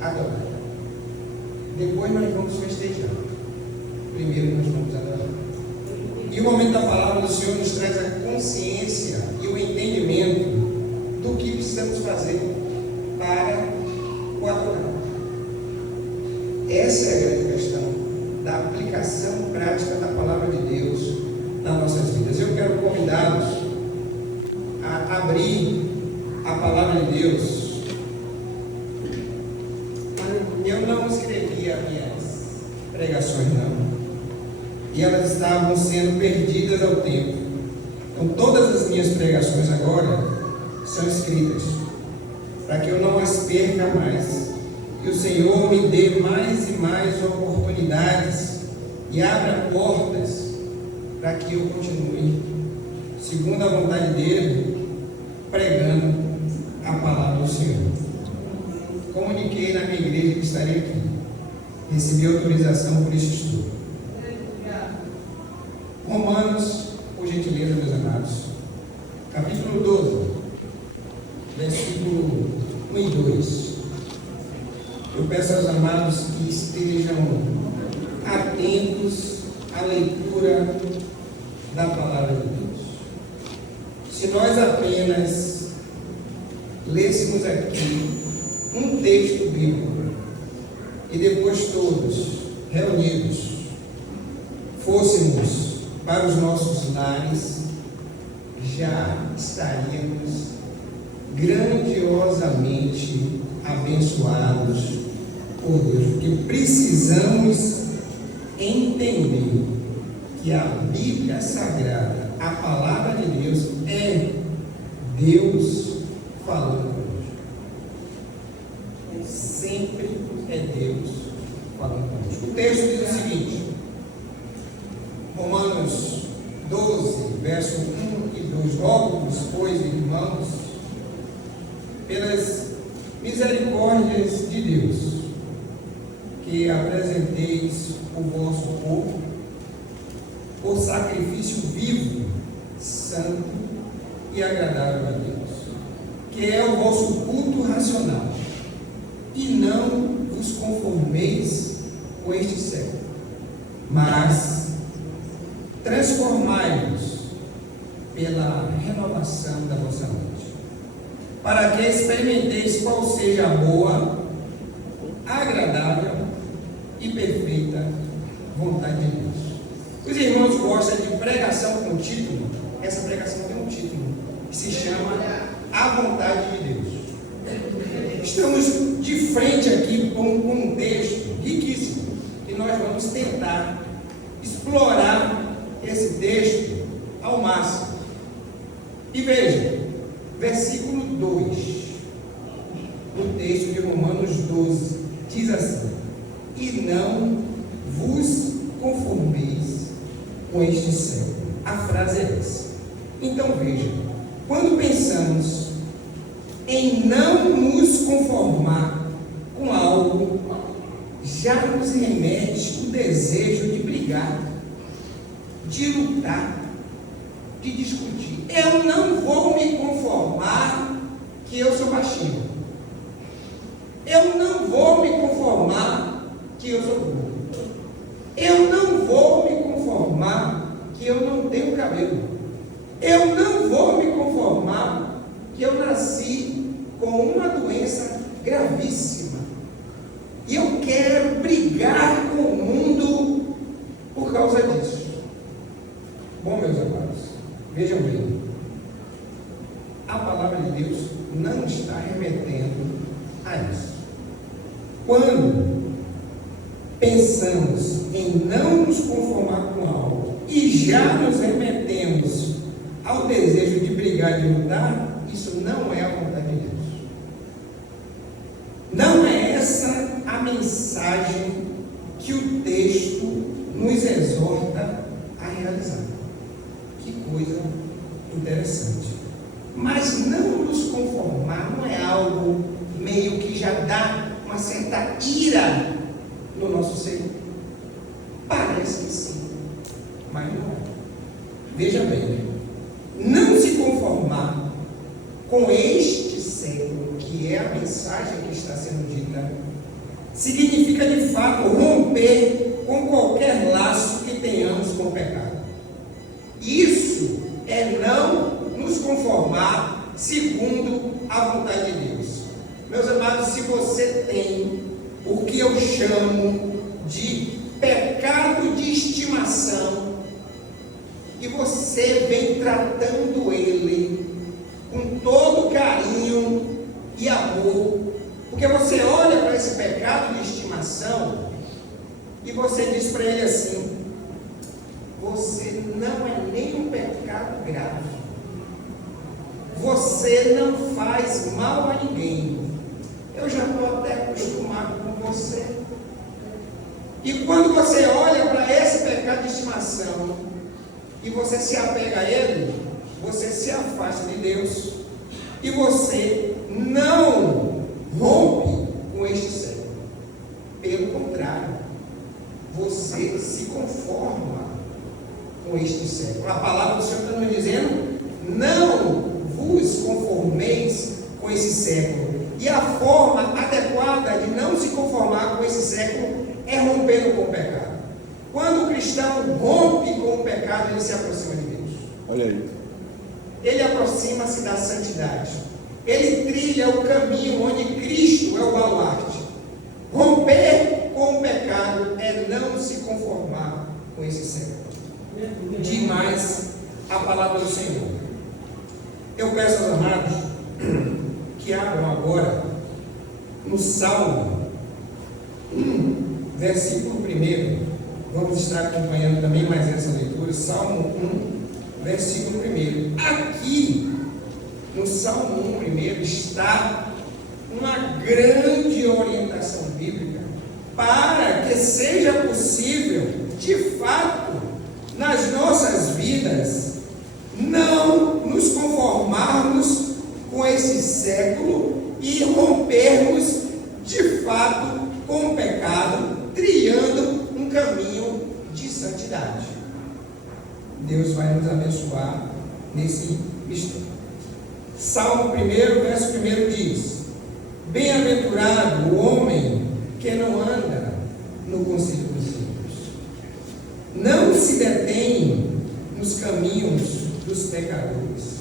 adorar. Depois nós vamos festejar. Primeiro nós vamos adorar. E o momento da palavra do Senhor nos traz a consciência e o entendimento do que precisamos fazer para o adorar. Essa é a grande questão da aplicação prática da palavra de Deus nas nossas vidas. Eu quero convidá-los a abrir a palavra de Deus. Eu não escrevi as minhas pregações, não. E elas estavam sendo perdidas ao tempo. Então todas as minhas pregações agora são escritas, para que eu não as perca mais. Que o Senhor me dê mais e mais oportunidades e abra portas para que eu continue, segundo a vontade dele, pregando a palavra do Senhor. Comuniquei na minha igreja que estaria aqui. Recebi autorização por esse estudo. Romanos, por gentileza, meus amados, capítulo 12, versículo 1 e 2. Eu peço aos amados que estejam atentos à leitura da palavra de Deus. Se nós apenas lêssemos aqui um texto bíblico e depois todos reunidos fôssemos para os nossos lares, já estaríamos grandiosamente abençoados por Deus, porque precisamos entender que a Bíblia Sagrada, a palavra de Deus, é Deus falando conosco. Sempre é Deus falando conosco. O texto diz o seguinte, Romanos 12, verso 1 e 2: Rogo-vos, pois, irmãos, pelas misericórdias de Deus, que apresenteis o vosso corpo por sacrifício vivo, santo e agradável a Deus, que é o vosso culto racional, e não vos conformeis com este século, mas transformai-vos pela renovação da vossa mente, para que experimenteis qual seja a boa, agradável e perfeita vontade de Deus. Os irmãos gostam de pregação com título. Essa pregação tem um título que se chama A Vontade de Deus. Estamos de frente aqui com um texto riquíssimo e nós vamos tentar explorar esse texto ao máximo. E veja, versículo 2 do texto de Romanos 12 diz assim: e não vos conformeis com este século. A frase é essa. Então veja, quando pensamos em não nos conformar com algo, já nos remete o desejo de brigar, de lutar, de discutir. Eu não vou me conformar que eu sou baixinho. Eu não vou me conformar que eu sou burro. Eu não vou me conformar que eu não tenho cabelo. Eu não vou me conformar que eu nasci com uma doença gravíssima. E eu quero brigar com o mundo por causa disso. Bom, meus amados, vejam bem. A palavra de Deus não está remetendo a isso. Quando pensamos em não nos conformar com algo e já nos remetemos ao desejo de brigar e de lutar, isso não é a vontade de Deus. Não é essa a mensagem que o texto nos exorta a realizar. Que coisa interessante. Mas não nos conformar não é algo meio que já dá uma certa ira no nosso ser? Parece que sim, mas não é. Veja bem, não se conformar com este século, que é a mensagem que está sendo dita significa de fato romper com qualquer laço que tenhamos com o pecado. Isso é não nos conformar segundo a vontade de Deus. Meus amados, se você tem o que eu chamo de pecado de estimação, e você vem tratando ele com todo carinho e amor, porque você olha para esse pecado de estimação e você diz para ele assim: você não é nem um pecado grave, você não faz mal a ninguém, eu já estou até acostumado com você. E quando você olha para esse pecado de estimação e você se apega a ele, você se afasta de Deus e você não rompe com este século. Pelo contrário, você se conforma com este século. A palavra do Senhor está nos dizendo: não vos conformeis com esse século. E a forma adequada de não se conformar com esse século é rompendo com o pecado. Quando o cristão rompe com o pecado, ele se aproxima de Deus. Olha aí. Ele aproxima-se da santidade. Ele trilha o caminho onde Cristo é o baluarte. Romper com o pecado é não se conformar com esse século. Demais a palavra do Senhor. Eu peço aos amados que abram agora no Salmo 1, versículo 1. Vamos estar acompanhando também mais essa leitura. Salmo 1, versículo 1. Aqui no Salmo 1 primeiro está uma grande orientação bíblica para que seja possível, de fato, nas nossas vidas, não nos conformarmos com esse século e rompermos, de fato, com o pecado, trilhando um caminho de santidade. Deus vai nos abençoar nesse mistério. Salmo 1, verso 1 diz: bem-aventurado o homem que não anda no conselho dos ímpios, não se detém nos caminhos dos pecadores,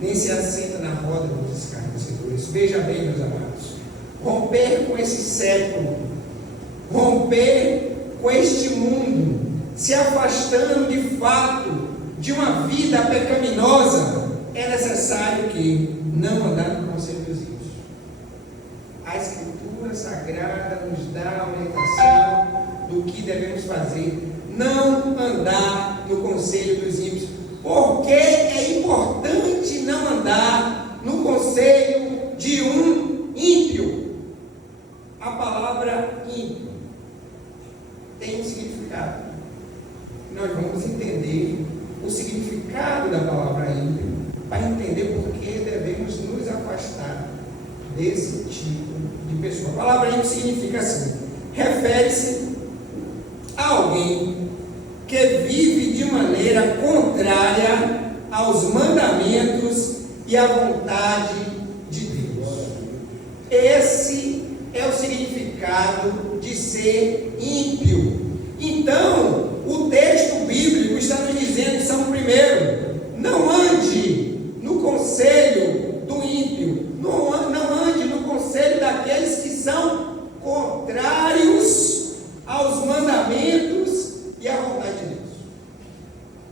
nem se assenta na roda dos escarnecedores. Veja bem, meus amados, romper com esse século, romper com este mundo, se afastando de fato de uma vida pecaminosa, é necessário que não andar no conselho dos ímpios. A Escritura Sagrada nos dá a orientação do que devemos fazer: não andar no conselho dos ímpios. Porque é importante não andar no conselho de um ímpio. A palavra ímpio tem um significado. Nós vamos entender o significado da palavra ímpio para entender por que devemos nos afastar desse tipo de pessoa. A palavra ímpio significa assim: refere-se a alguém que vive de maneira contrária aos mandamentos e à vontade de Deus. Esse é o significado de ser ímpio. Então, o texto bíblico está nos dizendo, Salmo 1, não ande no conselho do ímpio, não ande no conselho daqueles que são contrários aos mandamentos e à vontade de Deus.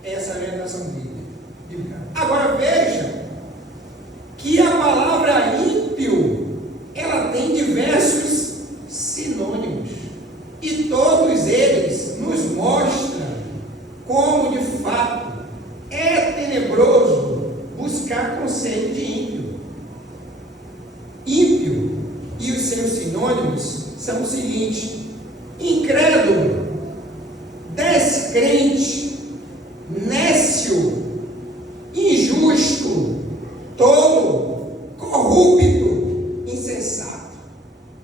Essa é a orientação bíblica. Agora veja que a palavra ímpio, ela tem diversos sinônimos, e todos eles nos mostram como de fato é tenebroso buscar conselho de ímpio. Ímpio e os seus sinônimos são o seguinte: incrédulo, descrente, nécio, injusto, tolo, corrupto, insensato.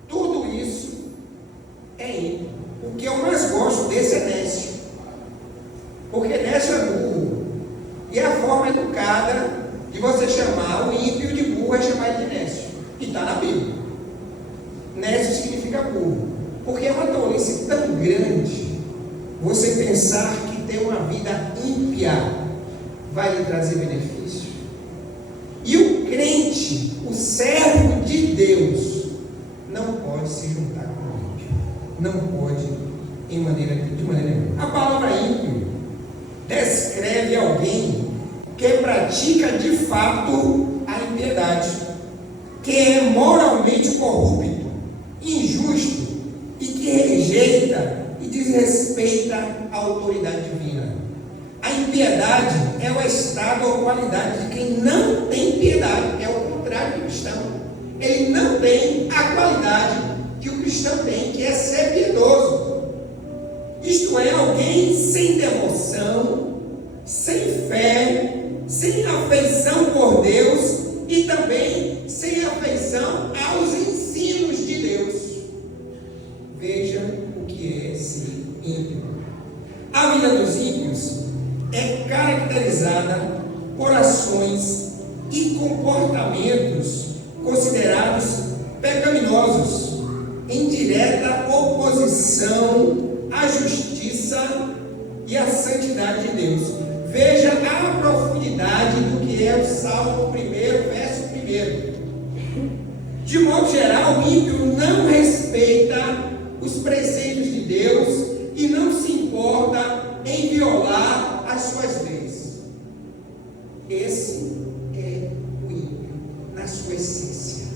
Tudo isso é ímpio. O que eu mais gosto desse é nécio, porque nécio é burro, e a forma educada de você chamar o ímpio de burro é chamar ele de nécio, e está na Bíblia. Nécio Nefesh significa burro, porque é uma tolice tão grande você pensar que ter uma vida ímpia vai lhe trazer benefício. E o crente, o servo de Deus, não pode se juntar com o ímpio. Não pode de maneira nenhuma. A palavra ímpio descreve alguém que pratica de fato a impiedade, que é moralmente corrupto, injusto e que rejeita e desrespeita a autoridade divina. A impiedade é o estado ou qualidade de quem não tem piedade, é o contrário do cristão. Ele não tem a qualidade que o cristão tem, que é ser piedoso. Isto é, alguém sem devoção, sem fé, sem afeição por Deus e também sem afeição aos ensinos de Deus. Veja o que é ser ímpio. A vida dos ímpios é caracterizada por ações e comportamentos considerados pecaminosos, em direta oposição à justiça e à santidade de Deus. Veja a profundidade do que é o Salmo 1, verso 1. De modo geral, o ímpio não respeita os preceitos de Deus e não se importa em violar as suas leis. Esse é o ímpio na sua essência.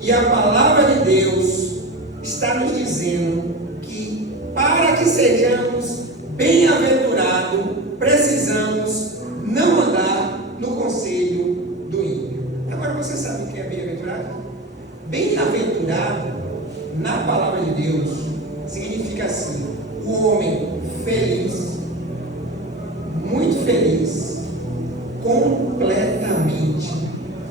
E a palavra de Deus está nos dizendo que para que sejamos bem-aventurados, precisamos não andar no conselho do ímpio. Agora você sabe o que é bem-aventurado? Bem-aventurado, na palavra de Deus, significa assim: o homem feliz, muito feliz, completamente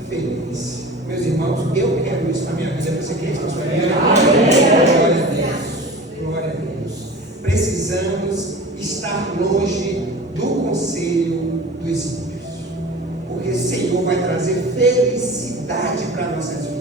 feliz. Meus irmãos, eu quero isso na minha vida. Você quer isso na sua vida? Glória a Deus. Glória a Deus. Precisamos estar longe do conselho dos ímpios, porque o Senhor vai trazer felicidade para nossas vidas.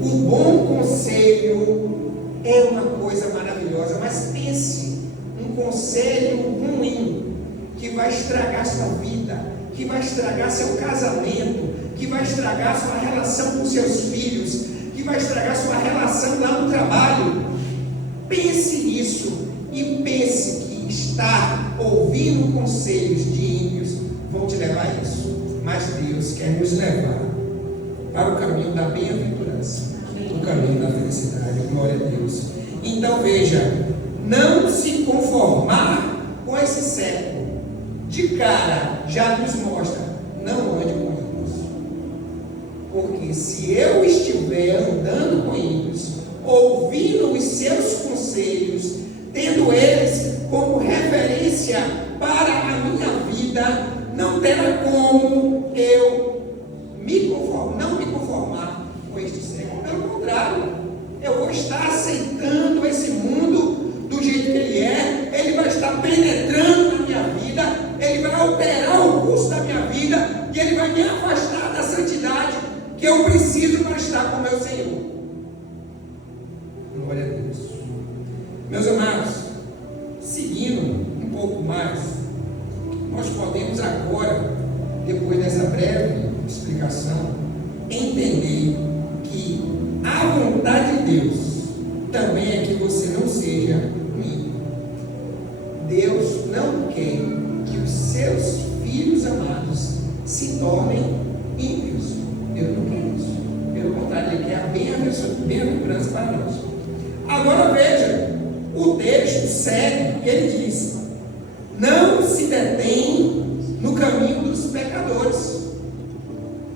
O bom conselho é uma coisa maravilhosa, mas pense, um conselho ruim que vai estragar sua vida, que vai estragar seu casamento, que vai estragar sua relação com seus filhos, que vai estragar sua relação lá no trabalho. Pense nisso e pense que estar ouvindo conselhos de ímpios vão te levar a isso. Mas Deus quer nos levar para o caminho da bem-aventurança, o caminho da felicidade. Glória a Deus. Então veja, não se conformar com esse século. De cara já nos mostra, não ande com ímpios. Porque se eu estiver andando com ímpios, ouvindo os seus conselhos, tendo eles como referência para a minha vida, não terá como eu não me conformar com este século. Pelo contrário, eu vou estar aceitando esse mundo do jeito que ele é, ele vai estar penetrando na minha vida, ele vai alterar o curso da minha vida e ele vai me afastar da santidade que eu preciso para estar com o meu Senhor. Glória a Deus. Meus amados, seguindo um pouco mais, nós podemos agora, depois dessa breve explicação, entender que a vontade de Deus também é que você não seja ímpio. Deus não quer que os seus filhos amados se tornem ímpios. Deus não quer isso. Pelo contrário, Ele quer a bem-aventurança para nós. Agora veja, o texto segue e ele diz: não se detém no caminho dos pecadores.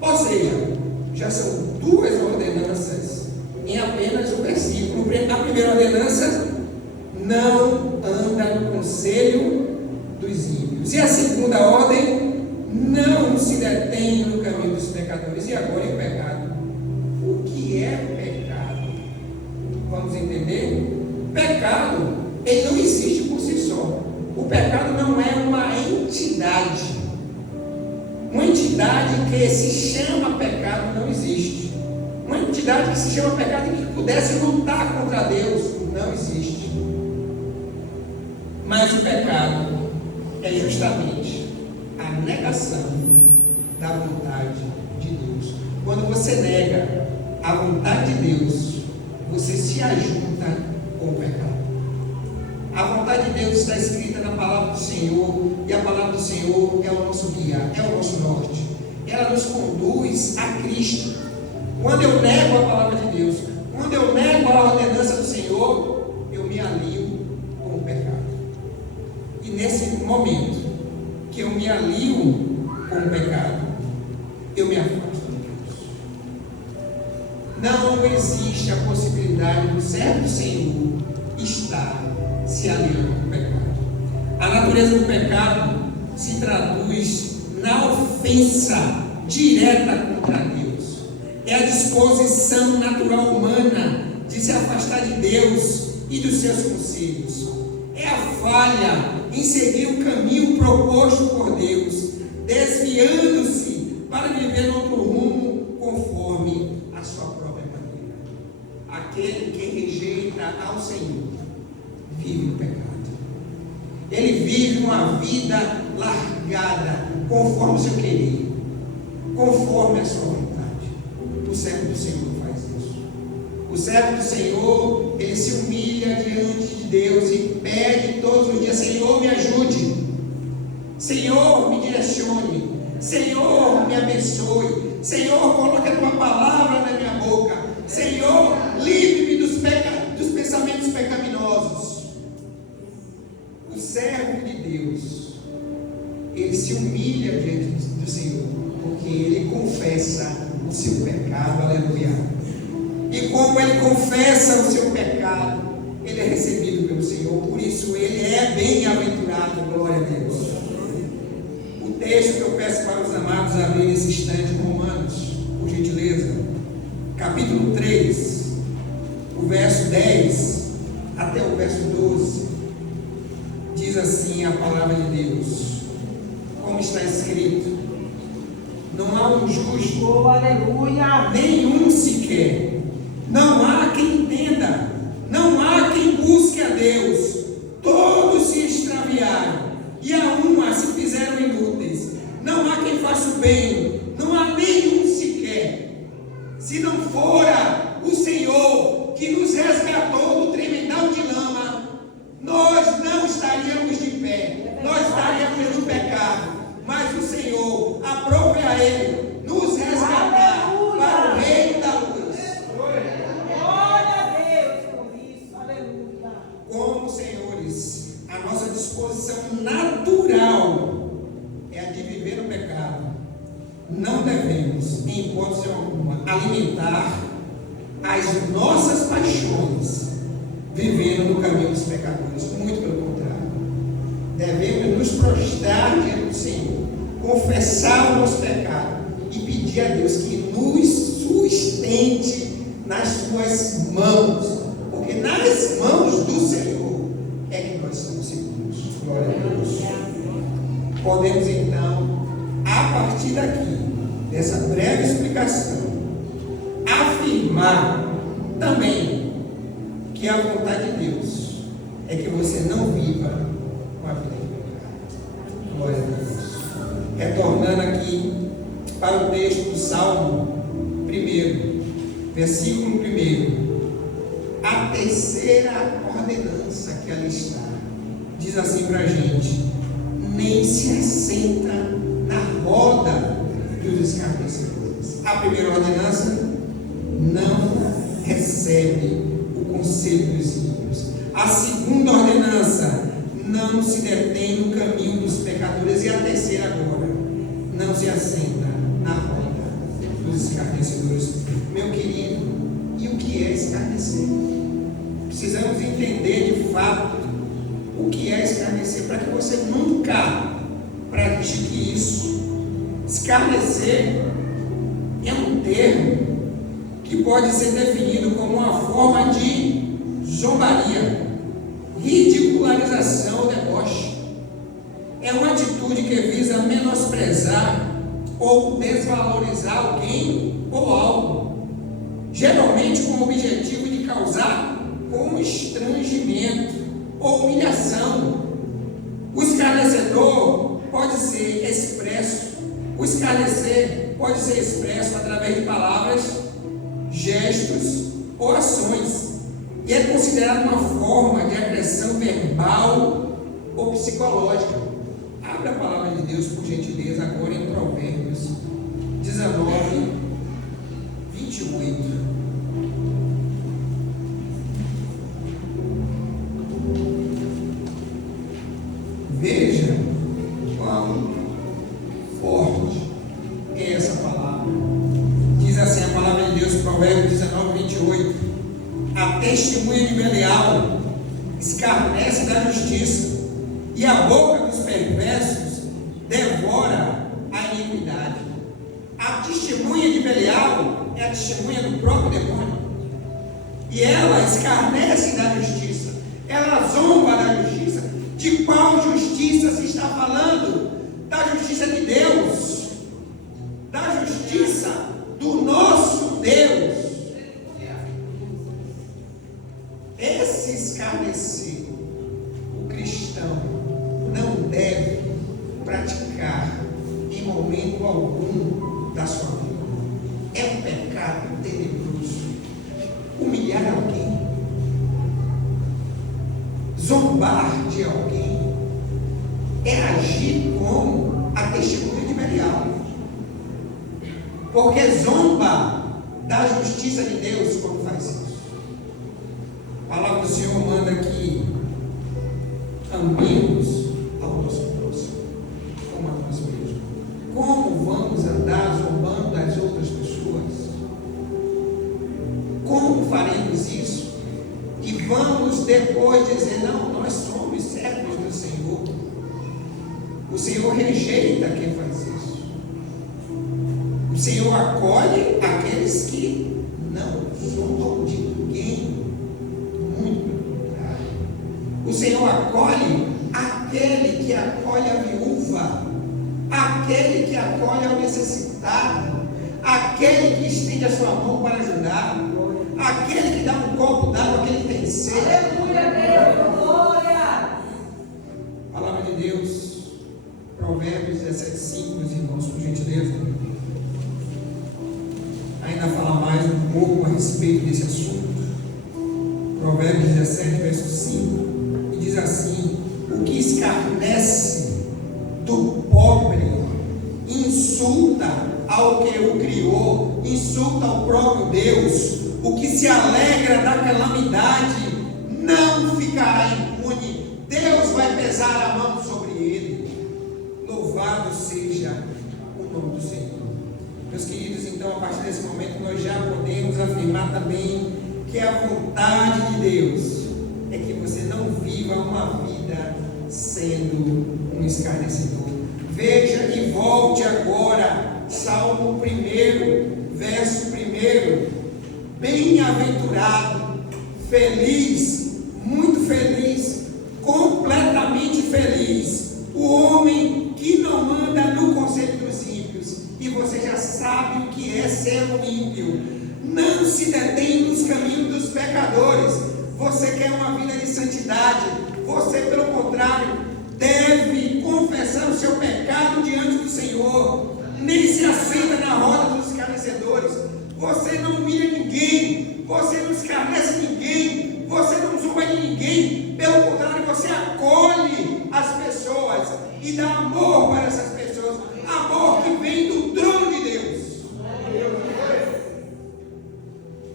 Ou seja, já são duas ordenanças em apenas um versículo. A primeira ordenança: não anda no conselho dos ímpios. E a segunda ordem: não se detém no caminho dos pecadores. E agora em pecado. O que é pecado? Vamos entender? Pecado, ele não existe por si só. O pecado não é uma entidade. Uma entidade que se chama pecado não existe. uma entidade que se chama pecado e que pudesse lutar contra Deus. Não existe. Mas o pecado é justamente a negação da vontade de Deus. Quando você nega a vontade de Deus, você se ajunta com o pecado. A vontade de Deus está escrita na palavra do Senhor, e a palavra do Senhor é o nosso guia, é o nosso norte. Ela nos conduz a Cristo. Quando eu nego a palavra de Deus, quando eu nego a ordenança do Senhor, eu me alio com o pecado. E nesse momento que eu me alio com o pecado, eu me afasto de Deus. Não existe a possibilidade do servo do Senhor estar se aliando com o pecado. A natureza do pecado se traduz na ofensa direta contra Deus. É a disposição natural humana de se afastar de Deus e dos seus conselhos. É a falha em seguir o caminho proposto por Deus, desviando-se para viver no outro rumo conforme a sua própria maneira. Aquele que rejeita ao Senhor vive o pecado. Ele vive uma vida largada conforme o seu querer, conforme a sua vontade. O servo do Senhor faz isso. O servo do Senhor, ele se humilha diante de Deus e pede todos os dias: Senhor, me ajude, Senhor, me direcione, Senhor, me abençoe, Senhor, coloque a tua palavra na minha boca, Senhor, livre-me dos pensamentos pecaminosos. O servo de Deus, ele se humilha diante do Senhor, porque ele confessa o seu pecado, aleluia. E como ele confessa o seu pecado, ele é recebido pelo Senhor, por isso ele é bem-aventurado, glória a Deus. O texto que eu peço para os amados abrir nesse instante, Romanos, por gentileza, capítulo 3, o verso 10 até o verso 12, diz assim a palavra de Deus, como está escrito: não há um justo, oh, aleluia, nenhum sequer, não há quem entenda, não há quem busque a Deus, todos se extraviaram, e a uma se fizeram inúteis, não há quem faça o bem, não há nenhum sequer. Se não fora o Senhor que nos resgatou do tremendal de lama, nós não estaríamos de pé, nós estaríamos no pecado, mas o Senhor aprove a Ele nos resgatar para o reino da luz. Glória a Deus por isso, aleluia. Como, senhores, a nossa disposição natural é a de viver no pecado, não devemos, em hipótese alguma, alimentar as nossas paixões vivendo no caminho dos pecadores. Muito pelo contrário, devemos nos prostrar diante do Senhor, confessar o nosso pecado e pedir a Deus que nos sustente nas suas mãos, porque nas mãos do Senhor é que nós estamos seguros. Glória a Deus. Podemos então, a partir daqui, dessa breve explicação, afirmar também que a vontade de Deus é que você não viva uma vida de pecado. Glória a Deus. Retornando aqui para o texto do Salmo 1, versículo 1, a terceira ordenança que ali está, diz assim para a gente: nem se assenta na roda dos escarnecedores. A primeira ordenança: não recebe o conselho dos ímpios. A segunda ordenança: não se detém no caminho dos pecadores. E a terceira agora: não se assenta na roda dos escarnecedores. Meu querido, e o que é escarnecer? Precisamos entender de fato o que é escarnecer, para que você nunca pratique isso. Escarnecer é um termo que pode ser definido como uma forma de zombaria, ridicularização ou deboche. É uma atitude que visa menosprezar ou desvalorizar alguém ou algo. geralmente com o objetivo de causar constrangimento ou humilhação. O escarnecedor pode ser expresso, o escarnecer pode ser expresso através de palavras, gestos ou ações, e é considerado uma forma de agressão verbal ou psicológica. Abra a palavra de Deus, por gentileza, agora em Provérbios 19, 28. Veja quão forte é essa palavra. Diz assim a palavra de Deus, Provérbios 19, 28. A testemunha de Belial escarnece da justiça, e a boca dos perversos devora a iniquidade. A testemunha de Belial é a testemunha do próprio demônio, e ela escarnece da justiça, ela zomba da justiça. De qual justiça se está falando? Da justiça de Deus, da justiça do nosso Deus. Esse escarnecer, o cristão não deve praticar em momento algum da sua vida. É um pecado tenebroso. Humilhar alguém, zombar de alguém, é agir como a testemunha de Belial, porque zomba da justiça de Deus quando faz isso. A palavra do Senhor manda que amemos ao nosso próximo como a nós mesmos. Como vamos andar zombando das outras pessoas? Como faremos isso? E vamos depois dizer: não, nós somos servos do Senhor. O Senhor rejeita quem faz isso. O Senhor acolhe aqueles que não zombam de ninguém. Muito pelo contrário. O Senhor acolhe aquele que acolhe a viúva, aquele que acolhe ao necessitado, aquele que estende a sua mão para ajudar, aquele que dá um copo d'água a quem tem sede. Aleluia, Deus, glória. Palavra de Deus, Provérbios 17:5, meus irmãos, por gentileza. Ainda fala mais um pouco a respeito desse assunto. Provérbios 17, verso 5, e diz assim: o que escarnece do pobre insulta ao que o criou, insulta ao próprio Deus. O que se alegra da calamidade não ficará impune. Deus vai pesar a mão sobre ele. Louvado seja o nome do Senhor. Meus queridos, então, a partir desse momento nós já podemos afirmar também que a vontade de Deus é que você não viva uma vida sendo um escarnecedor. Veja e volte agora, Salmo 1, verso 1. Bem-aventurado, feliz, muito feliz, completamente feliz, o homem que não anda no conselho dos ímpios. E você já sabe o que é ser um ímpio. Não se detém nos caminhos dos pecadores. Você quer uma vida de santidade, você, pelo contrário, deve confessar o seu pecado diante do Senhor. Nem se assenta na roda dos escarnecedores. Você não humilha ninguém, você não escarnece ninguém, você não zomba de ninguém. Pelo contrário, você acolhe as pessoas e dá amor para essas pessoas, amor que vem do trono de Deus.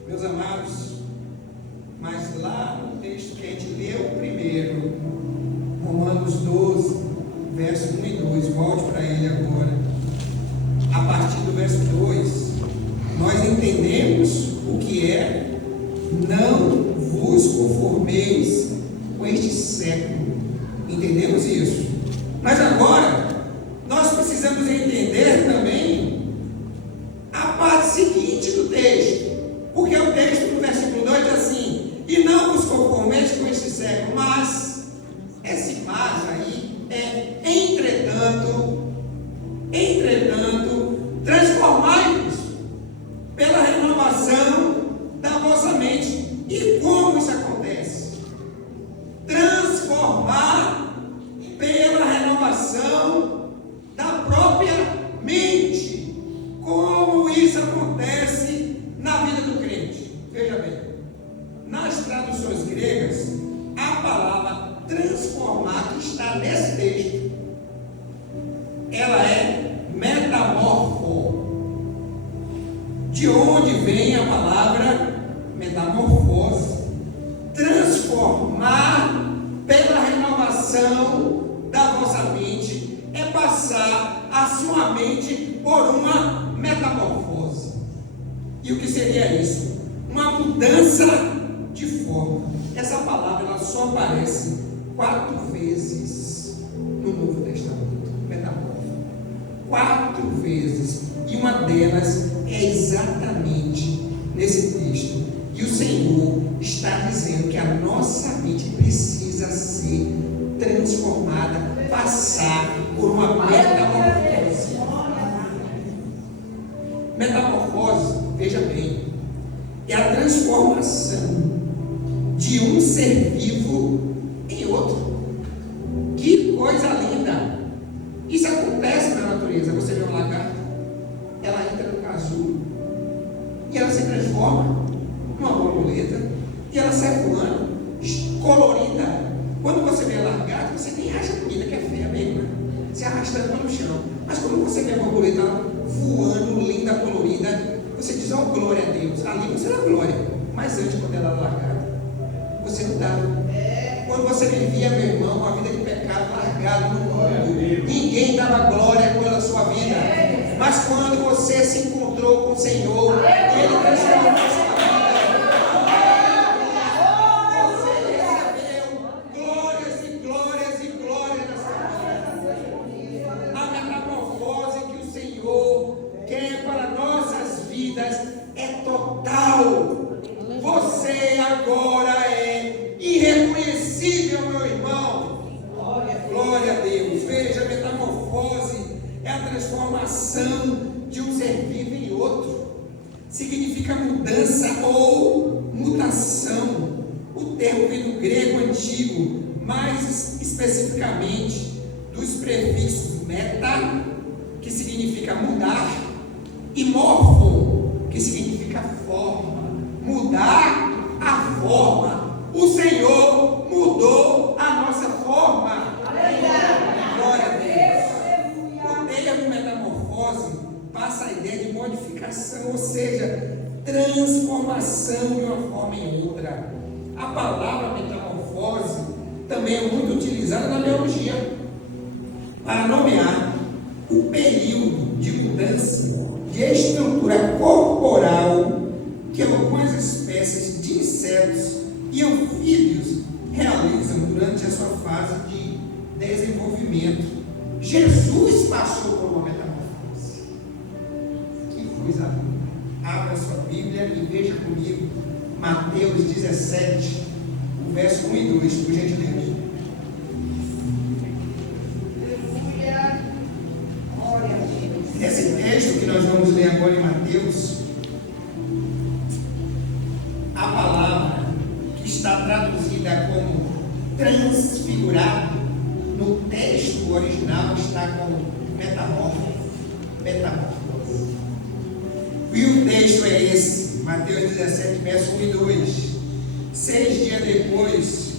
Meus amados, mas lá no texto que a gente leu primeiro, Romanos 12, verso 1 e 2, volte para ele agora. A partir do verso 2, nós entendemos o que é: não vos conformeis com este século. Entendemos isso? Mas agora nós precisamos entender também a parte seguinte do texto, porque o texto no versículo 2 diz assim: e não vos conformeis com este século, mas esse mas aí é entretanto, transformai-vos pela renovação nas traduções gregas, a palavra transformar que está nesse texto, ela é metamorfo. De onde vem a palavra metamorfose? Transformar pela renovação da vossa mente é passar a sua mente por uma metamorfose. E o que seria isso? Uma mudança de forma. Essa palavra ela só aparece 4 vezes no Novo Testamento. Metamorfose. 4 vezes. E uma delas é exatamente nesse texto. E o Senhor está dizendo que a nossa mente precisa ser transformada, passar por uma metamorfose. Metamorfose, veja bem, é a transformação de um ser vivo em outro. Que coisa linda! Isso acontece na natureza. Você vê um lagarto, ela entra no casulo e ela se transforma numa borboleta e ela sai voando, colorida. Quando você vê a lagarta, você nem acha bonita, que é feia mesmo, né? Se arrastando pelo chão. Mas quando você vê a borboleta voando, linda, colorida, você diz, oh, glória a Deus. Ali você dá glória. Mas antes, quando ela era largada, você não dava. Quando você vivia, meu irmão, uma vida de pecado, largado no mundo, ninguém dava glória pela sua vida. Mas quando você se encontrou com o Senhor, Ele transformou a sua vida. Você recebeu glórias e glórias e glórias na sua vida. A metamorfose que o Senhor quer para nossas vidas é total. Você agora é irreconhecível, meu irmão. Glória a Deus. Veja, a metamorfose é a transformação de um ser vivo em outro. Significa mudança ou mutação. O termo vem do grego antigo, mais especificamente dos prefixos meta, que significa mudar, e morfo, que significa forma. Mudar a forma. O Senhor mudou a nossa forma. Glória a Deus. O termo metamorfose passa a ideia de modificação, ou seja, transformação de uma forma em outra. A palavra metamorfose também é muito utilizada na biologia para nomear o período de mudança de estrutura corporal que algumas espécies de insetos e anfíbios realizam durante a sua fase de desenvolvimento. Jesus passou por uma metamorfose. Que coisa linda! Abra sua Bíblia e veja comigo Mateus 17, o verso 1 e 2, por gentileza. Esse texto que nós vamos ler agora em Mateus, a palavra que está traduzida como transfigurado, no texto original está como metamorfose. E o texto é esse, Mateus 17, verso 1 e 2. 6 dias depois,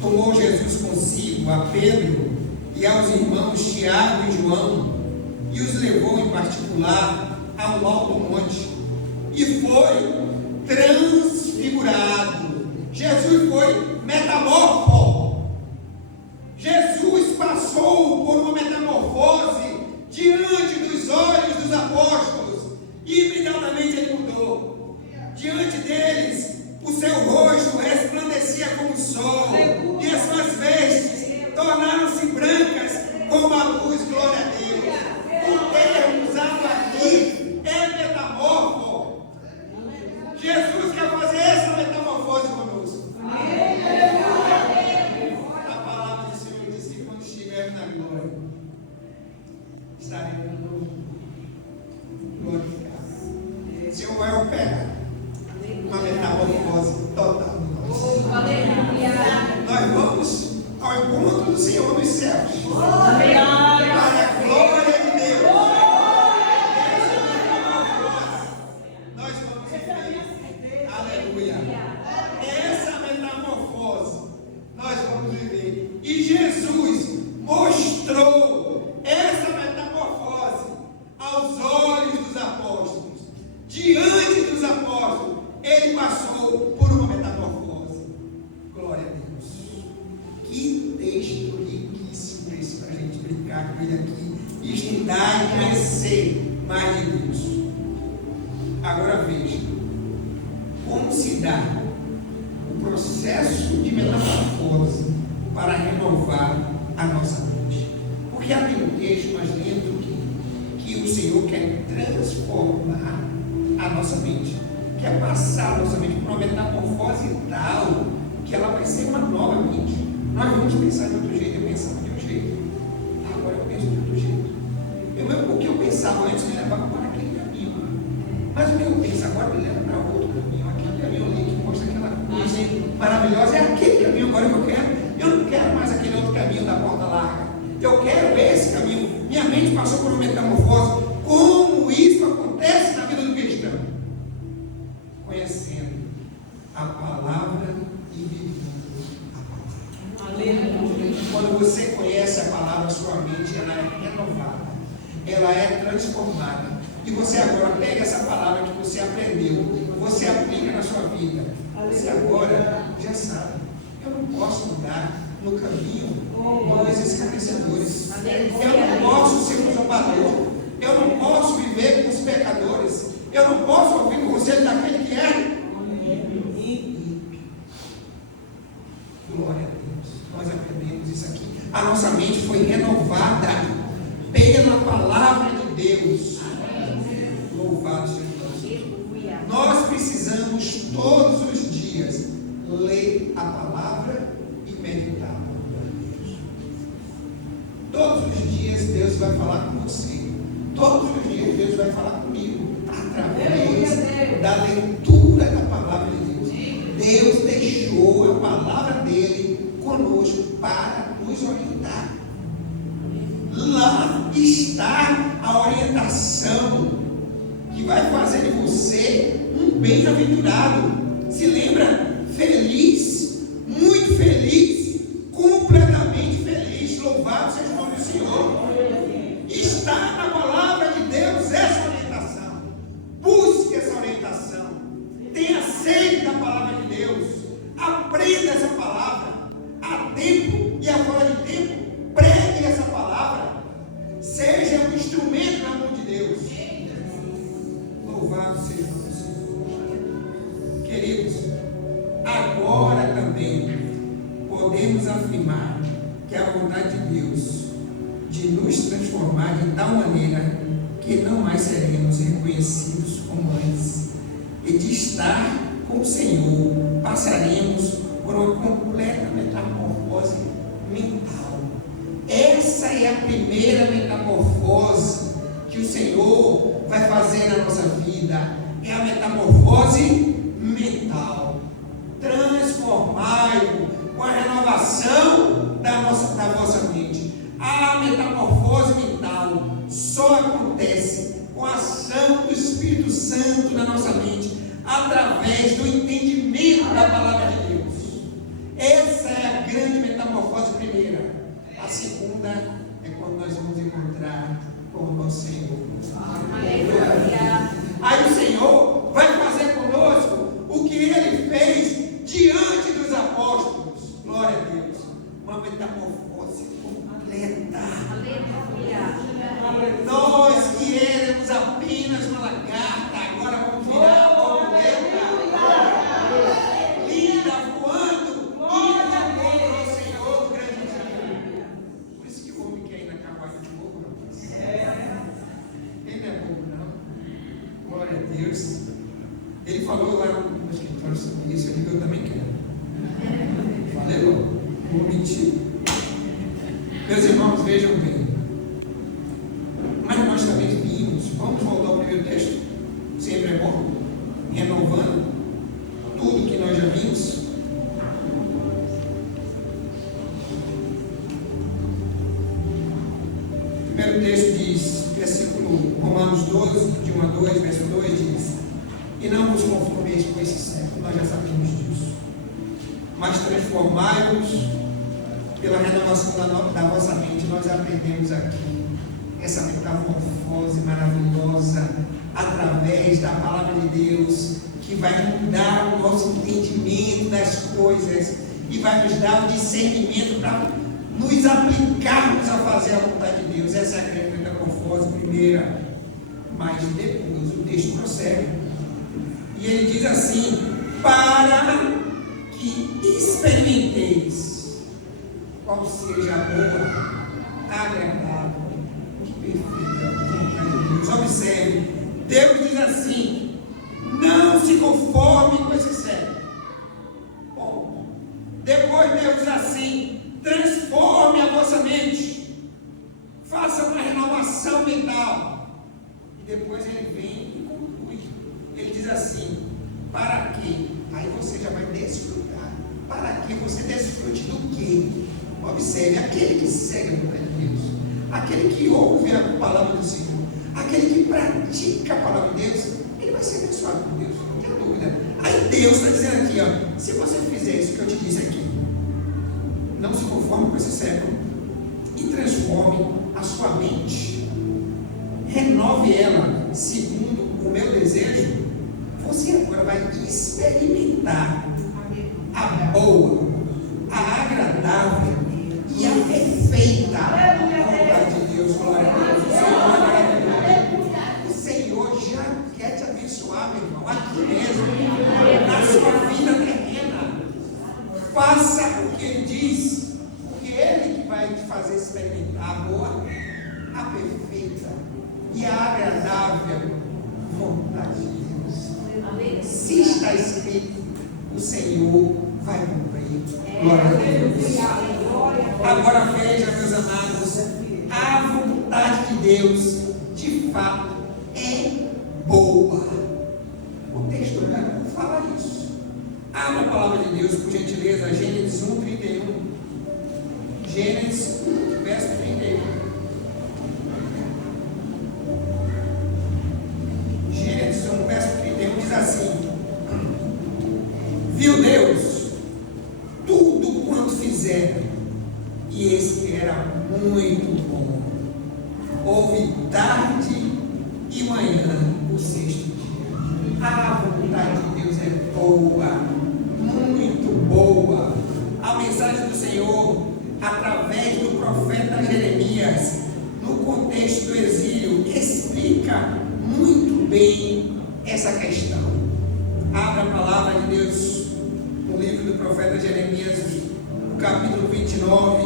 tomou Jesus consigo a Pedro e aos irmãos Tiago e João, e os levou em particular ao alto monte, e foi transfigurado. Jesus foi metamorfo. Jesus passou por uma metamorfose diante dos olhos dos apóstolos, e imediatamente ele mudou. Diante deles, o seu rosto resplandecia como o sol, e as suas vestes tornaram-se brancas como a luz. Glória a Deus. O termo usado aqui é metamorfo. Jesus quer fazer essa metamorfose conosco. A palavra do Senhor diz que quando estivermos na glória, estaremos glorificados. O Senhor vai operar uma metamorfose total. Nós processo de metamorfose para renovar a nossa mente. Porque aqui no texto nós lemos que o Senhor quer transformar a nossa mente, quer passar a nossa mente por uma metamorfose tal que ela vai ser uma nova mente. Nós vamos pensar de outro jeito, eu pensava de um jeito, agora eu penso de outro jeito. O que eu pensava antes me levava para aquele caminho, mas o que eu penso agora me leva para outro caminho. Aquele caminho ali que mostra aquela coisa maravilhosa é aquele caminho agora que eu quero. Eu não quero mais aquele outro caminho da porta larga. Eu quero esse caminho. Minha mente passou por uma metamorfose. Como isso acontece na vida do cristão? Conhecendo a palavra e vivendo a palavra. Aleluia. Quando você conhece a palavra, sua mente ela é renovada, ela é transformada. E você agora pega essa palavra que você aprendeu, você aplica na sua vida. Você agora já sabe. Eu não posso andar no caminho dos escarnecedores. Eu não posso ser um zombador. Eu não posso viver com os pecadores. Eu não posso ouvir o conselho daquele que é ímpio. Glória a Deus. Nós aprendemos isso aqui. A nossa mente foi renovada pela palavra de Deus. Louvado seja Deus. Nós precisamos todos os dias ler a palavra e meditar. Todos os dias Deus vai falar com você. Todos os dias Deus vai falar comigo através da leitura da palavra de Deus. Deus deixou a palavra dele conosco para nos orientar. Lá está a orientação que vai fazer de você um bem-aventurado. Se lembra? Feliz, muito feliz, completamente feliz. Louvado seja o nome do Senhor. Está na palavra de Deus essa orientação. Busque essa orientação. Tenha sede da palavra de Deus. Aprenda essa palavra. A tempo e a fora de tempo, pregue essa palavra. Seja um instrumento na mão de Deus. Louvado seja o nome do Senhor. Queridos, agora também podemos afirmar que a vontade de Deus de nos transformar de tal maneira que não mais seremos reconhecidos como antes, e de estar com o Senhor passaremos por uma completa metamorfose mental. Essa é a primeira metamorfose que o Senhor vai fazer na nossa vida, é a metamorfose mental. Transformai-vos com a renovação da vossa mente. A metamorfose mental só acontece com a ação do Espírito Santo na nossa mente, através do entendimento da palavra de Deus. Essa é a grande metamorfose primeira. A segunda é quando nós vamos encontrar com o nosso Senhor. Aí o Senhor vai fazer conosco o que Ele fez diante dos apóstolos. Glória a Deus. Uma metamorfose completa. Nós que éramos apenas uma lagarta, agora vamos virar borboleta. Linda, voando. Glória a Deus, Senhor do grande dia. Por isso que o homem quer ir na carruagem de fogo, rapaz. Ele não é bobo, não. Glória a Deus. Ele falou lá no escritório sobre isso, eu também quero. Falei logo, vou mentir. Meus irmãos, vejam bem. Mas nós também vimos, vamos voltar ao primeiro texto, sempre é bom, renovando tudo que nós já vimos. O primeiro texto diz, versículo Romanos 12, de 1 a 2, verso 2 diz: e não vos conformeis com esse século, nós já sabemos disso, mas transformai-vos pela renovação da vossa mente. Nós aprendemos aqui essa metamorfose maravilhosa através da palavra de Deus, que vai mudar o nosso entendimento das coisas e vai nos dar o discernimento para nos aplicarmos a fazer a vontade de Deus. Essa é a grande metamorfose primeira. Mas depois o texto prossegue e ele diz assim: para que experimenteis qual seja a boa, agradável e perfeita vontade de Deus. Observe, Deus diz assim: não se conforme com esse século. Bom, depois Deus diz assim: transforme a vossa mente, faça uma renovação mental. E depois ele vem e conclui. Ele diz assim: para que? Aí você já vai desfrutar. Para que você desfrute do quê? Observe, aquele que segue a vontade de Deus, aquele que ouve a palavra do Senhor, aquele que pratica a palavra de Deus, ele vai ser abençoado por Deus, não tem dúvida. Aí Deus está dizendo aqui, ó, se você fizer isso que eu te disse aqui, não se conforme com esse século e transforme a sua mente, renove ela segundo o meu desejo, você agora vai experimentar a boa, a agradável e a perfeita vontade de Deus. Glória a Deus. O Senhor já quer te abençoar, meu irmão, aqui mesmo, na sua vida terrena. Faça o que Ele diz, porque Ele que vai te fazer experimentar a boa, a perfeita e a agradável vontade de Deus. Se está escrito, o Senhor vai cumprir. Glória a Deus. Agora veja, meus amados, a vontade de Deus de fato é boa. O texto bíblico fala isso. Abra a palavra de Deus, por gentileza, Gênesis 1:31. Gênesis, verso 31. Gênesis 1, verso 31 diz assim: viu Deus tudo quanto fizeram, e eis que era muito bom. Houve tarde e manhã o sexto dia. A vontade de Deus é boa, muito boa. A mensagem do Senhor, através do profeta Jeremias, no contexto do exílio, explica muito bem essa questão. Abra a palavra de Deus no livro do profeta Jeremias, no capítulo 29,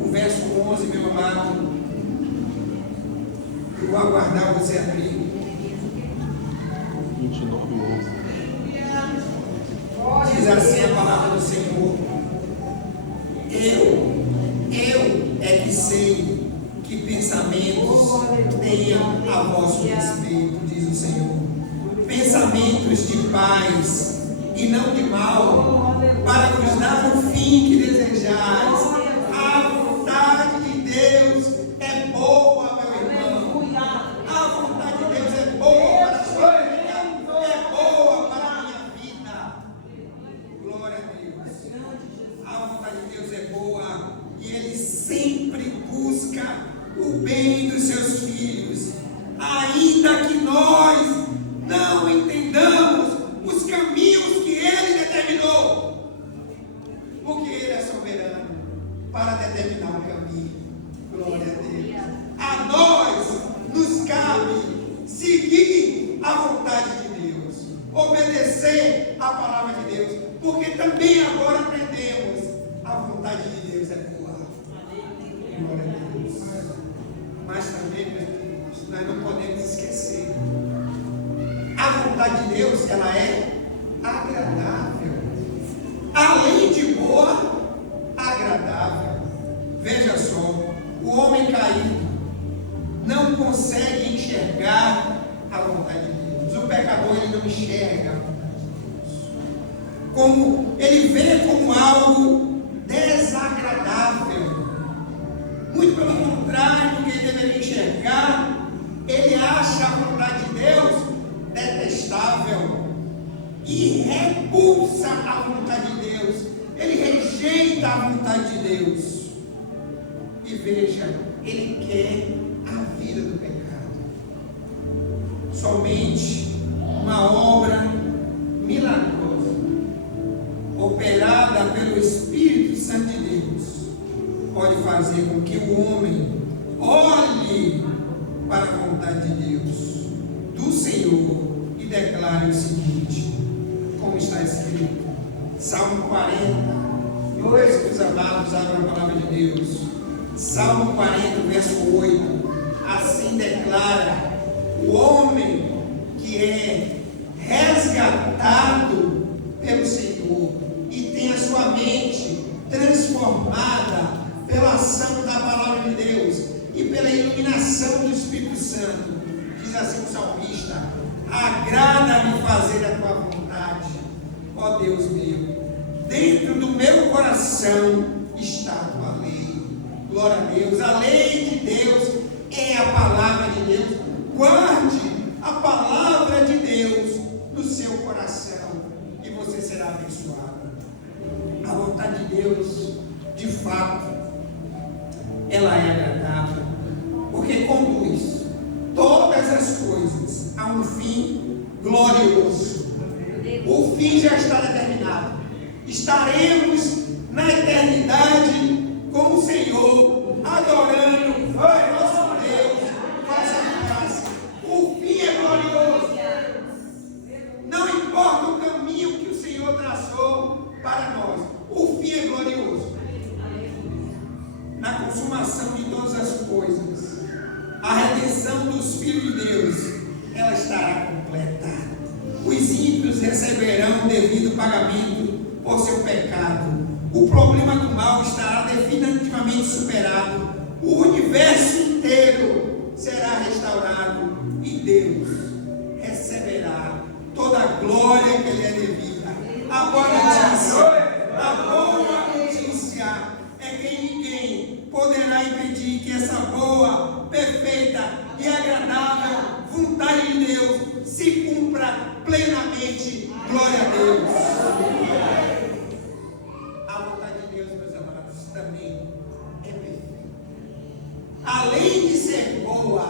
o verso 11, meu amado. Eu vou aguardar você abrir. 29, 11. Diz assim a palavra do Senhor: eu é que sei que pensamentos tenham a vosso respeito, diz o Senhor. Pensamentos de paz e não de mal, para vos dar o fim que desejais. A vontade de Deus é boa, meu irmão. A vontade de Deus é boa para a sua vida, é boa para a minha vida. Glória a Deus. A vontade de Deus é boa e Ele sempre busca o bem dos seus filhos, ainda que nós não entendamos os caminhos que Ele determinou, porque Ele é soberano para determinar o caminho. Glória a Deus. A nós nos cabe seguir a vontade de Deus, obedecer a palavra de Deus, porque também agora aprendemos a vontade de Deus é boa. Glória a Deus. Mas também, meus irmãos, nós não podemos esquecer, a vontade de Deus, ela é agradável. Além de boa, agradável. Veja só, o homem caído não consegue enxergar a vontade de Deus. O pecador, ele não enxerga a vontade de Deus. Como ele vê como algo desagradável. Muito pelo contrário do que ele deveria enxergar, ele acha a vontade de Deus detestável e repulsa a vontade de Deus. Ele rejeita a vontade de Deus. E veja, ele quer a vida do pecado. Somente uma obra milagrosa, operada pelo Espírito Santo de Deus, pode fazer com que o homem olhe para a vontade de Deus, do Senhor, e declare o seguinte, como está escrito: Salmo 40. Depois que os amados abram a palavra de Deus. Salmo 40, verso 8. Assim declara o homem que é resgatado pelo Senhor e tem a sua mente transformada pela ação da palavra de Deus e pela iluminação do Espírito Santo. Diz assim o salmista: agrada-me fazer a tua vontade, ó Deus meu. Dentro do meu coração está a tua lei. Glória a Deus. A lei de Deus é a palavra de Deus. Guarde a palavra de Deus no seu coração e você será abençoado. A vontade de Deus, de fato, ela é agradável, porque conduz todas as coisas a um fim glorioso. O fim já está determinado. Estaremos na eternidade com o Senhor, adorando nosso Deus, nossa paz. O fim é glorioso. Não importa o caminho que o Senhor traçou para nós, o fim é glorioso. Na consumação de todas as coisas, a redenção dos filhos de Deus, ela estará completa. Os ímpios receberão o devido pagamento por seu pecado. O problema do mal estará definitivamente superado. O universo inteiro será restaurado e Deus receberá toda a glória que lhe é devida. A boa notícia é que ninguém poderá impedir que essa boa, perfeita e agradável vontade de Deus se cumpra plenamente. Glória a Deus. A vontade de Deus, meus amados, também é perfeita. Além de ser boa,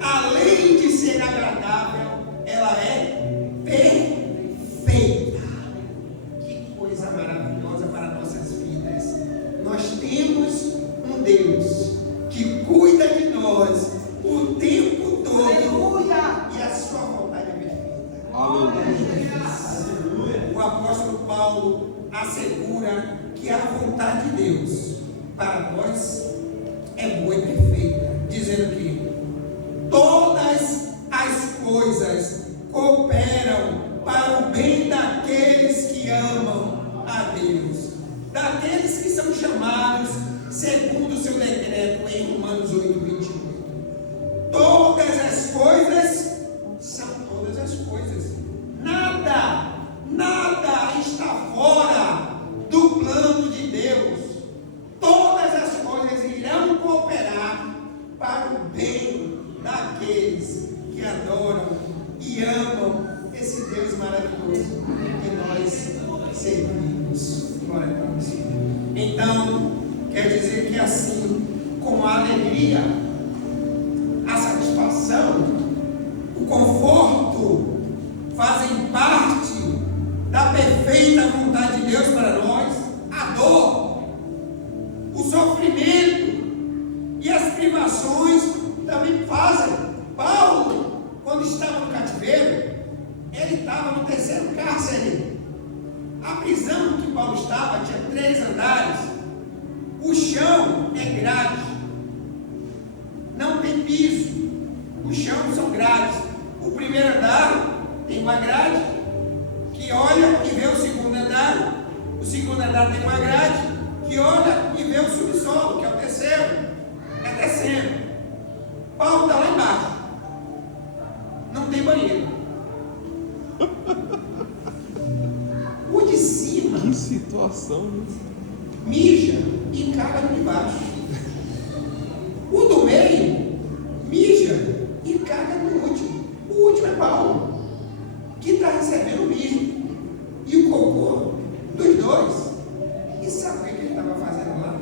além de ser agradável, ela é perfeita. Que coisa maravilhosa para nossas vidas. Nós temos um Deus que cuida de nós o tempo todo. Aleluia. E a sua vontade é perfeita. Aleluia. O apóstolo Paulo assegura que a vontade de Deus para nós é boa e perfeita, dizendo que todas as coisas cooperam para o bem daqueles que amam a Deus, daqueles que são chamados segundo o seu decreto em Romanos 8:28. Todas as coisas são todas as coisas. Nada está fora do plano de Deus. Todas as coisas irão cooperar para o bem daqueles que adoram e amam esse Deus maravilhoso que nós servimos. Glória a Deus. Então, quer dizer que assim como a alegria, a satisfação, o conforto fazem parte da perfeita vontade de Deus para nós, a dor, o sofrimento e as privações também fazem. Paulo, quando estava no cativeiro, ele estava no terceiro cárcere. A prisão que Paulo estava tinha 3 andares. O chão é grade, não tem piso. O chão são grades. O primeiro andar tem uma grade que olha e vê o segundo andar. O segundo andar tem uma grade que olha e vê o subsolo, que é o terceiro. É descendo. Paulo está lá embaixo. Não tem banheiro. O de cima. Que situação, né? Mija e caga no de baixo. O do meio mija e caga no último. O último é Paulo, que está recebendo o mijo e o cocô dos dois. E sabe o que ele estava fazendo lá?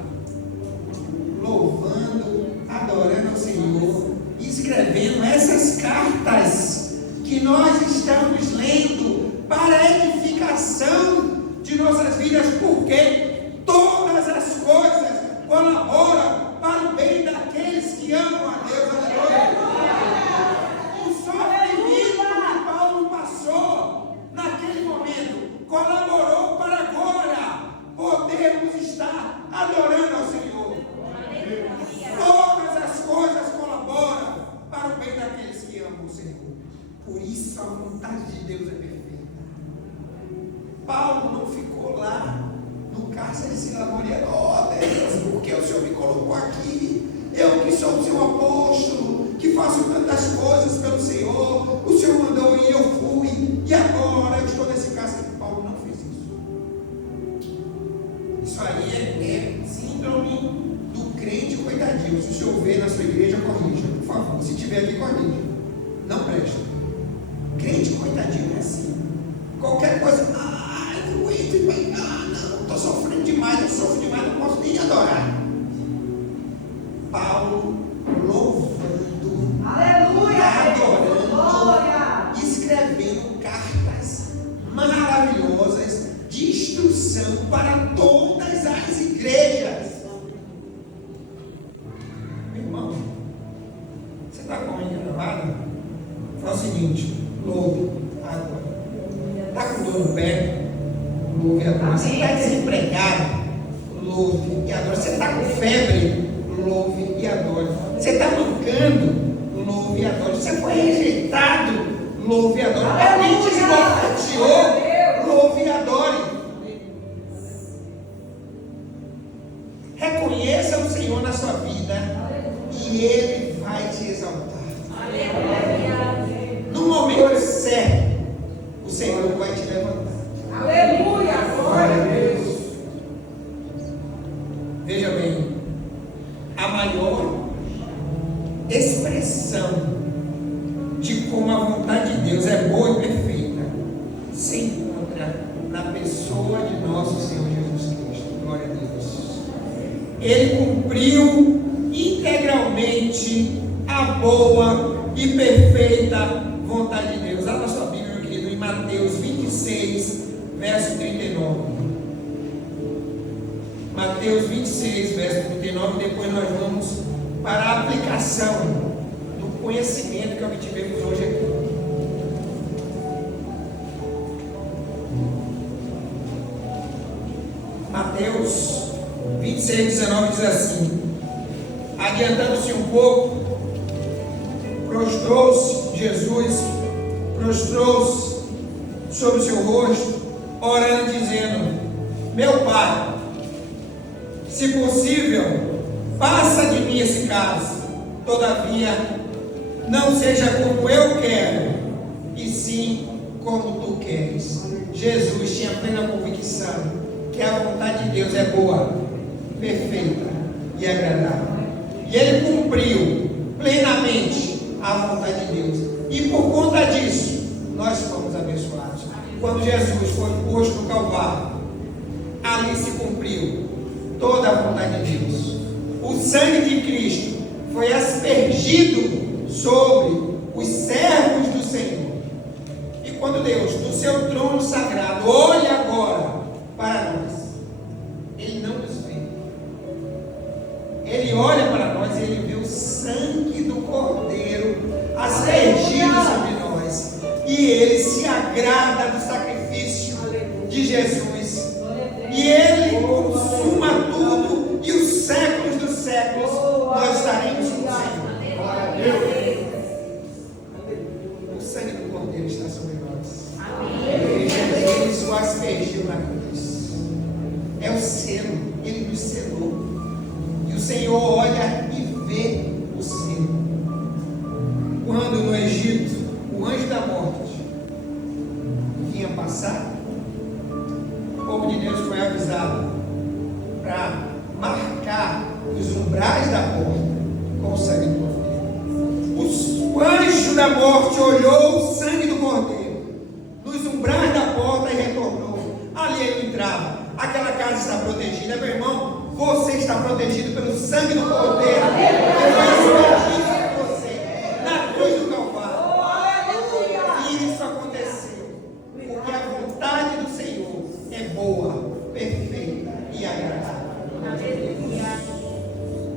Louvando, adorando ao Senhor, escrevendo essas cartas que nós estamos lendo para a edificação de nossas vidas, porque todas as coisas colaboram para o bem daqueles que amam a Deus. O sofrimento que Paulo passou naquele momento colaborou para vontade de Deus é perfeita. Paulo não ficou lá no cárcere se laboreando. Oh Deus, por que o Senhor me colocou aqui? Eu que sou o seu apóstolo, que faço tantas coisas pelo Senhor, o Senhor mandou ir, eu fui, e agora eu estou nesse cárcere. Paulo não fez isso. Isso aí é síndrome do crente coitadinho. Se o Senhor vê na sua igreja, corrija, por favor. Se tiver aqui, corrija. Não presta. Crente coitadinho é assim. Qualquer coisa, eu não aguento, não, estou sofrendo demais, eu sofro demais, não posso nem adorar. Paulo louvando, aleluia, adorando, glória, escrevendo cartas maravilhosas de instrução para todas as igrejas. Meu irmão, você está com a mente gravada? Fala o seguinte: louve, adore. Está com dor no pé? Louve e adore. Você está desempregado? Louve e adore. Você está com febre? Louve e adore. Você está mancando? Louve e adore. Você foi rejeitado? Louve e adore. Alguém te esbofeteou? Louve e adore. Reconheça o Senhor na sua vida e Ele vai te exaltar. No momento certo, o Senhor vai te levantar. Aleluia, glória a Deus. Veja bem, a maior expressão de como a vontade de Deus é boa e perfeita se encontra na pessoa de nosso Senhor Jesus Cristo. Glória a Deus. Ele cumpriu integralmente a boa e perfeita vontade de Deus. Abra sua Bíblia, meu querido, em Mateus 26, verso 39. Mateus 26, verso 39. Depois nós vamos para a aplicação do conhecimento que obtivemos hoje aqui. Mateus 26, 19 diz assim: adiantando-se um pouco, prostrou-se Jesus, prostrou-se sobre o seu rosto, orando, dizendo: meu Pai, se possível, passa de mim esse cálice, todavia, não seja como eu quero, e sim como tu queres. Jesus tinha plena convicção que a vontade de Deus é boa, perfeita e agradável. E ele cumpriu plenamente a vontade de Deus. E por conta disso, nós fomos abençoados. Quando Jesus foi posto no Calvário, ali se cumpriu toda a vontade de Deus. O sangue de Cristo foi aspergido sobre os servos do Senhor. E quando Deus, do seu trono sagrado, olha agora para nós, Ele não nos vê. Ele olha para nós e Ele vê o sangue do Cordeiro aspergido sobre nós. E Ele se agrada do sacrifício de Jesus. E Ele consuma tudo, e os séculos dos séculos nós estaremos com o Senhor. Glória a Deus. O sangue do Cordeiro está sobre nós. E Jesus o aspergiu na cruz. É o selo, Ele nos selou. E o Senhor olha e vê o selo. Quando no Egito o anjo da morte vinha passar, o povo de Deus foi avisado para marcar os umbrais da porta com o sangue do Cordeiro. O anjo da morte olhou o sangue do Cordeiro nos umbrais da porta e retornou. Ali ele entrava. Aquela casa está protegida, meu irmão. Você está protegido pelo sangue do Cordeiro. Você na cruz do Calvário. E isso aconteceu porque a vontade do Senhor é boa, perfeita e agradável.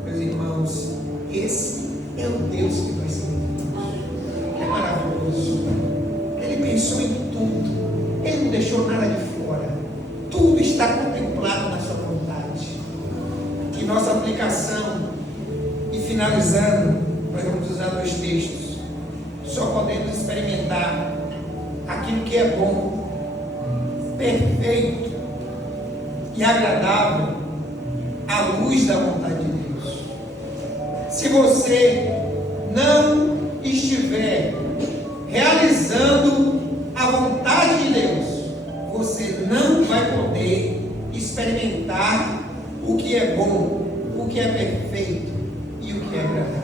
Meus irmãos, esse é o Deus que nós servimos. É maravilhoso. Ele pensou em tudo. Ele não deixou nada de fora. Tudo está contemplado na sua vontade. Que nossa aplicação, e finalizando, nós vamos usar dois textos. Só podemos experimentar aquilo que é bom, perfeito e agradável à luz da vontade de Deus. Se você não estiver realizando a vontade de Deus, você não vai poder experimentar o que é bom, o que é perfeito e o que é agradável.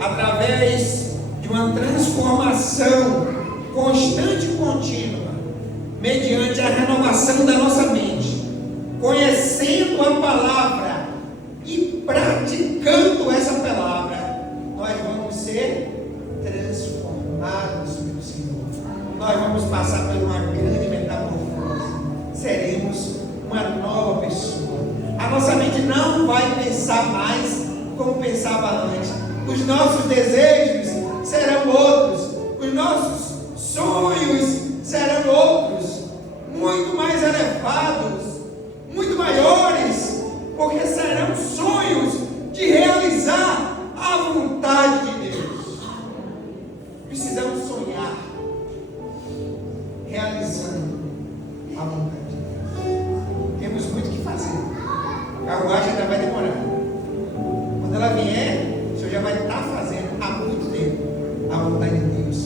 Através de uma transformação constante e contínua, mediante a renovação da nossa mente, conhecendo a palavra e praticando essa palavra, nós vamos ser transformados pelo Senhor. Nós vamos passar por uma grande metamorfose. Seremos uma nova pessoa. A nossa mente não vai pensar mais como pensava antes. Os nossos desejos serão outros. Os nossos sonhos serão outros, muito mais elevados, muito maiores, porque serão sonhos de realizar a vontade de Deus. Precisamos sonhar realizando a vontade de Deus. Temos muito o que fazer. A carruagem ainda vai demorar. Quando ela vier, o Senhor já vai estar fazendo há muito tempo a vontade de Deus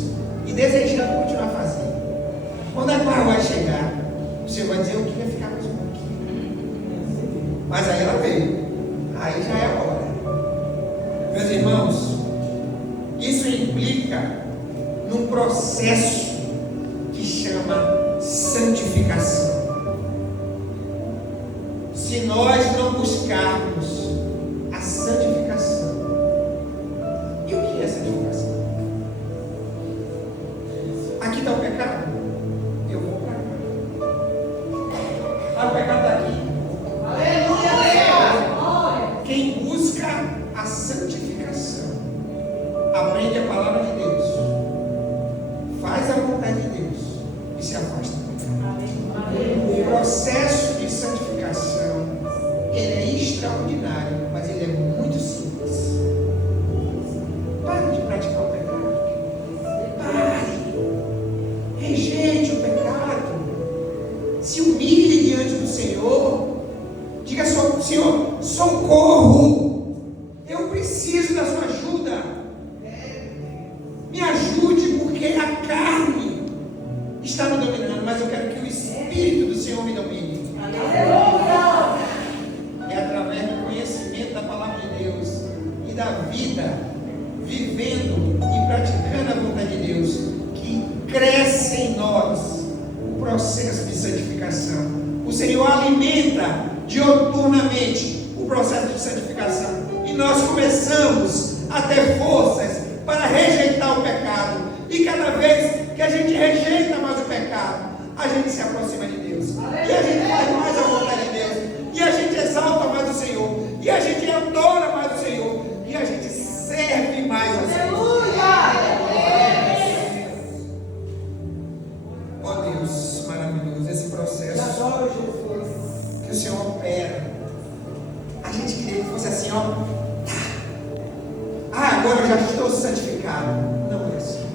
e desejando continuar fazendo. Quando a carruagem chegar, o Senhor vai dizer: eu queria ficar mais um pouquinho. Mas aí ela veio. Aí já é a hora. Meus irmãos, isso implica num processo que chama santificação. Se nós não buscarmos a santificação, e o que é santificação? Aqui está o pecado, eu vou para cá. O pecado está aqui. Aleluia! Quem busca a santificação, aprende a palavra de Deus, faz a vontade de Deus e se afasta do pecado. O processo de santificação, ele é extraordinário, mas ele é muito simples. Pare de praticar o pecado. Pare. Rejeite o pecado. Se humilhe diante do Senhor. Diga: Senhor, socorro. Eu preciso da sua ajuda. Me ajude, porque a carne está me dominando, mas eu quero que o Espírito do Senhor me domine. É através do conhecimento da palavra de Deus e da vida, vivendo e praticando a vontade de Deus, que cresce em nós o processo de santificação. O Senhor alimenta dioturnamente o processo de santificação, e nós começamos a ter forças para rejeitar o pecado. E cada vez que a gente rejeita mais o pecado, a gente se aproxima de Deus, e a gente faz mais a vontade de Deus, e a gente exalta mais o Senhor, e a gente adora mais o Senhor, e a gente serve mais ao Senhor. Ó Deus maravilhoso, esse processo que o Senhor opera, a gente queria que fosse assim, ó. Agora eu já estou santificado. Não é assim.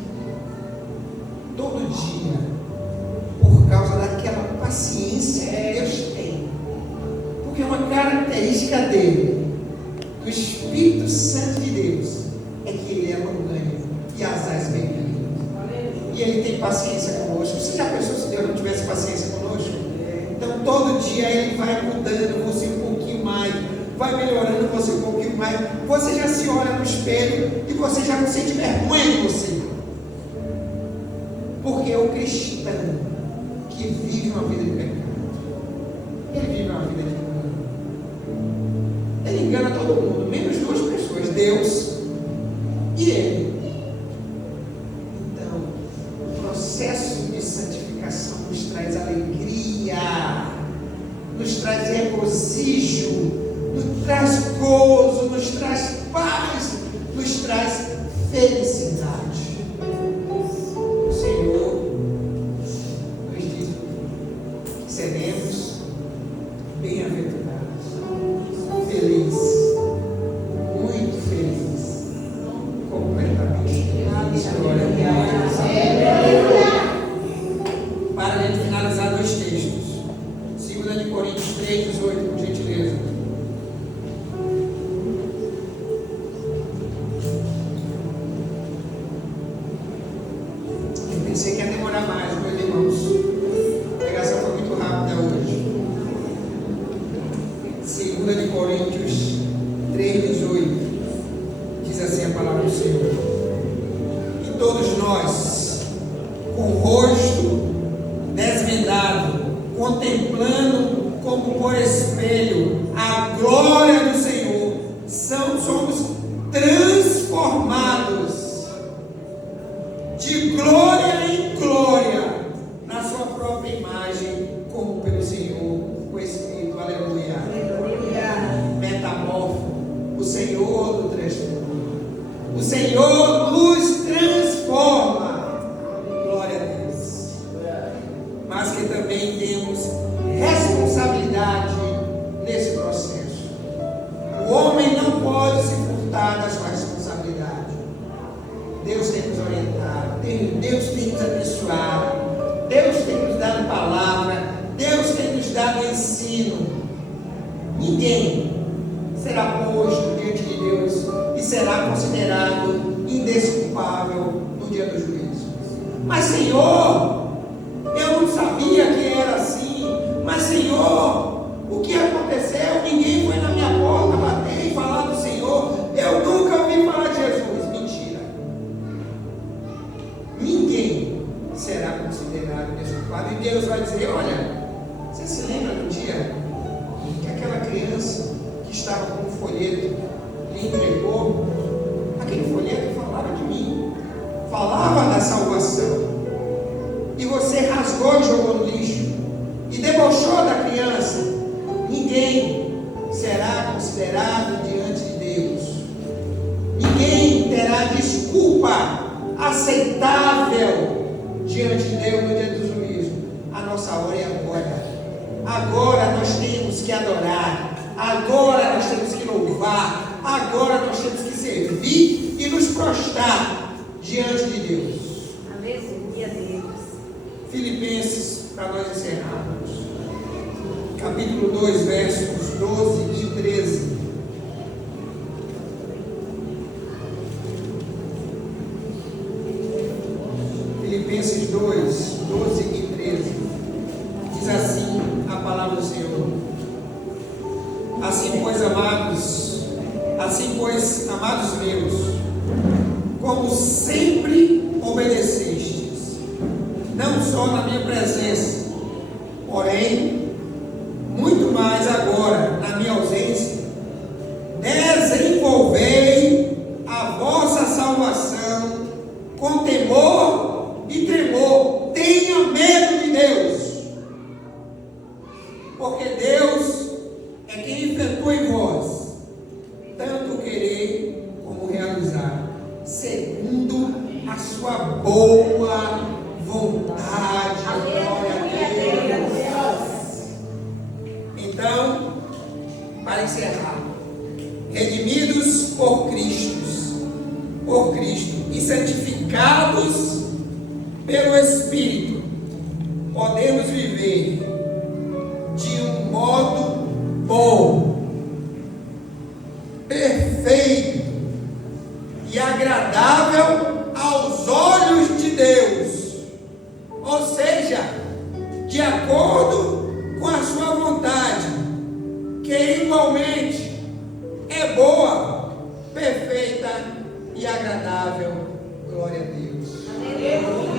Todo dia, por causa daquela paciência que Deus tem, porque é uma característica dele, do Espírito Santo de Deus, é que ele é longânimo e asaz bem pequeno, e ele tem paciência conosco. Você já pensou se Deus não tivesse paciência conosco? Então todo dia ele vai mudando você um pouquinho mais, vai melhorando você um pouquinho mais. Você já se olha no espelho e você já não sente vergonha de você, porque o cristão que vive uma vida de pecado, ele vive uma vida de engano. Ele engana todo mundo, menos duas pessoas: Deus e ele. Então, o processo de santificação nos traz alegria, nos traz regozijo, nos traz gozo, nos traz paz, nos traz felicidade. O Senhor nos diz que seremos bem-aventurados, felizes, muito felizes, completamente felizes. Glória a Deus. Coríntios 3,18, diz assim a palavra do Senhor: e todos nós, com o rosto desvendado, contemplando como por espelho a glória do Senhor, somos transformados de glória em glória na sua própria imagem, como pelo Senhor, o Espírito. Aleluia. Metamorfo, o Senhor nos transforma. O Senhor nos transforma. Glória a Deus. Mas que também temos responsabilidade nesse processo. O homem não pode se furtar da sua responsabilidade. Deus tem nos orientado, Deus tem nos abençoado, Deus tem nos dado palavra, Deus tem nos dado ensino. Ninguém será posto diante de Deus e será considerado indesculpável no dia do juízo. Mas Senhor, eu não sabia que era assim. Mas Senhor, o que aconteceu? Ninguém foi na minha porta bater e falar do Senhor. Eu nunca ouvi falar de Jesus. Mentira. Ninguém será considerado desculpado. E Deus vai dizer: olha, você se lembra do dia que aquela criança que estava com um folheto lhe entregou? Aquele folheto falava de mim, falava da salvação, e você rasgou e jogou no lixo e debochou da criança. Ninguém será considerado diante de Deus. Ninguém terá desculpa aceitável diante de Deus no dia do juízo. A nossa hora é agora. Agora nós temos que adorar. Agora nós temos que louvar. Agora nós temos que servir e nos prostrar diante de Deus. Aleluia, Deus. Filipenses, para nós encerrarmos, capítulo 2, versos 12 e 13. Filipenses 2, 12 e 13. Diz assim a palavra do Senhor: assim pois, amados meus, como sempre obedecestes, não só na minha presença, porém, muito mais agora, na minha ausência, desenvolvei a vossa salvação com temor e tremor. Tenha medo de Deus, porque Deus é quem efetua em vós tanto querer como realizar, segundo a sua boa vontade. Glória a Deus. Então, para encerrar, redimidos por Cristo e santificados pelo Espírito, podemos viver de um modo bom, perfeito e agradável aos olhos de Deus, ou seja, de acordo com a sua vontade, que igualmente é boa, perfeita e agradável. Glória a Deus. Aleluia.